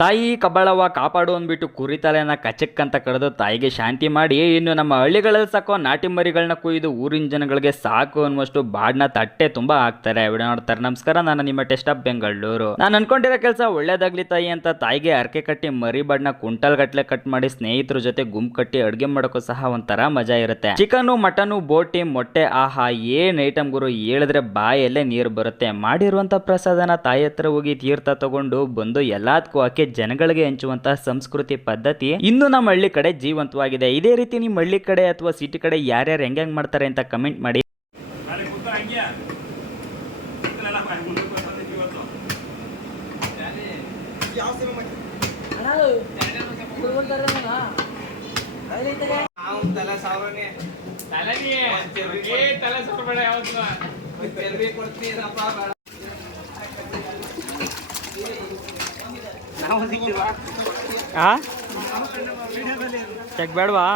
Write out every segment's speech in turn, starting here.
ತಾಯಿ ಕಬ್ಬಳವ ಕಾಪಾಡು ಅಂದ್ಬಿಟ್ಟು ಕುರಿ ತಲೆನ ಕಚಕ್ ಅಂತ ಕರೆದು ತಾಯಿಗೆ ಶಾಂತಿ ಮಾಡಿ, ಇನ್ನು ನಮ್ಮ ಹಳ್ಳಿಗಳಲ್ಲಿ ಸಾಕೋ ನಾಟಿ ಮರಿಗಳನ್ನ ಕುಯ್ದು ಊರಿನ ಜನಗಳಿಗೆ ಸಾಕು ಅನ್ನುವಷ್ಟು ಬಾಡ್ನ ತಟ್ಟೆ ತುಂಬಾ ಹಾಕ್ತಾರೆ. ವಿಡಿಯೋ ನೋಡ್ತಾರೆ ನಮಸ್ಕಾರ, ನಾನು ನಿಮ್ಮ ಟೆಸ್ಟ್ ಆಫ್ ಬೆಂಗಳೂರು. ನಾನು ಅನ್ಕೊಂಡಿರೋ ಕೆಲಸ ಒಳ್ಳೇದಾಗ್ಲಿ ತಾಯಿ ಅಂತ ತಾಯಿಗೆ ಅರ್ಕೆ ಕಟ್ಟಿ ಮರಿ ಬಾಡ್ನ ಕುಂಟಲ್ ಗಟ್ಲೆ ಕಟ್ ಮಾಡಿ ಸ್ನೇಹಿತರ ಜೊತೆ ಗುಂಪು ಕಟ್ಟಿ ಅಡುಗೆ ಮಾಡೋಕ್ಕೂ ಸಹ ಒಂಥರ ಮಜಾ ಇರುತ್ತೆ. ಚಿಕನು ಮಟನು ಬೋಟಿ, ಮೊಟ್ಟೆ, ಆಹಾ, ಏನ್ ಐಟಮ್ ಗುರು ಹೇಳಿದ್ರೆ ಬಾಯಲ್ಲೇ ನೀರು ಬರುತ್ತೆ. ಮಾಡಿರುವಂತ ಪ್ರಸಾದನ ತಾಯಿ ಹತ್ರ ಹೋಗಿ ತೀರ್ಥ ತಗೊಂಡು ಬಂದು ಎಲ್ಲದಕ್ಕೂ ಹಾಕಿ ಜನಗಳಿಗೆ ಹಂಚುವಂತಹ ಸಂಸ್ಕೃತಿ ಪದ್ಧತಿ ಇನ್ನು ನಮ್ಮ ಹಳ್ಳಿ ಕಡೆ ಜೀವಂತವಾಗಿದೆ. ಇದೇ ರೀತಿ ನಿಮ್ಮ ಹಳ್ಳಿ ಕಡೆ ಅಥವಾ ಸಿಟಿ ಕಡೆ ಯಾರ್ಯಾರು ಹೆಂಗ್ ಮಾಡ್ತಾರೆ ಅಂತ ಕಮೆಂಟ್ ಮಾಡಿ. ತಲೆ ಸಾವಿರನೇ. ತಲೆ ಸಾವಿರ ಬೇಡ. ಬಂದಿದ್ದೀವಿ ಇವತ್ತು ತಲೆ ಸಾವಿರನೇ ಚೆರ್ವಿ ಕೊಡ್ತೀನಪ್ಪ ಬೇಡ ಚೆಕ್ ಬೇಡವಾ?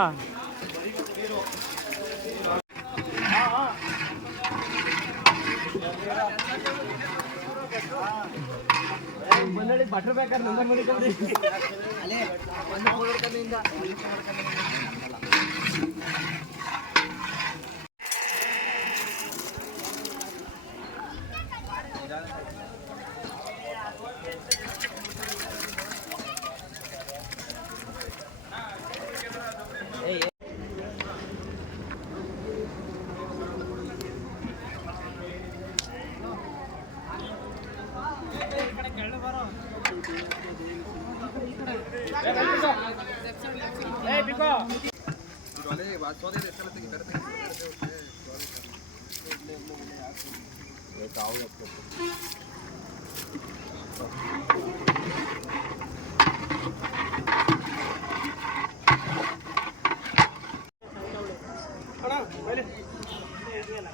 ಅಣ್ಣ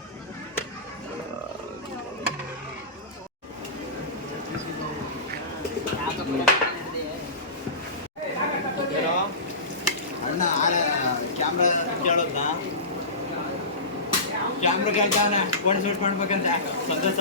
ಕ್ಯಾಮ್ರಾ ಕೇಳೋದ್ನ? ಕ್ಯಾಮ್ರಾ ಕೇಳ್ತಾನೆ ಫೋಟೋ ಶೂಟ್ ಮಾಡ್ಬೇಕಂತ ಸಂತೋಷ.